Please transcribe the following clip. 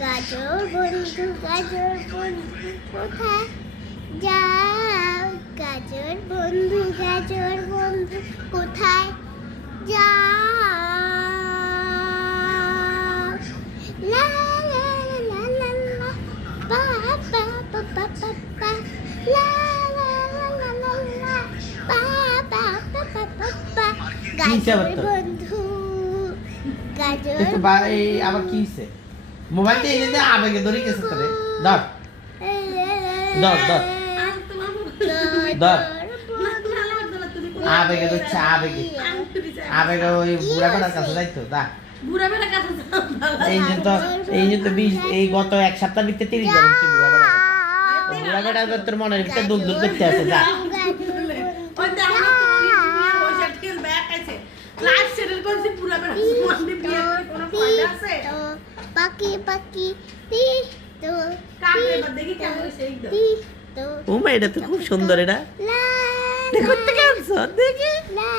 গাজর বন্ধু কোথায় যাও? গাজর বন্ধু কোথায় যাও? লা লা লা লা লা পা পা পা পা পা পা লা লা লা লা লা লা পা পা পা পা পা পা গাজর বন্ধু একটু ভাই আবার কি হইছে? মোবাইল দিয়ে এনে আবেগে ধরে গেছে তোরে। ধর ধর ধর ধর আবেগে ধরছে আবেগে ওই বুড়া বেড়ার কাছে যাইতো দা এই যে তো এই গত এক সপ্তাহের ভিতরে 30 জন হচ্ছে বুড়া বেড়া তোর মনের ভিতরে দুল দুল করতে আছে যা পাখি ও মা এটা তো খুব সুন্দর এটা দেখতে কেমন দেখি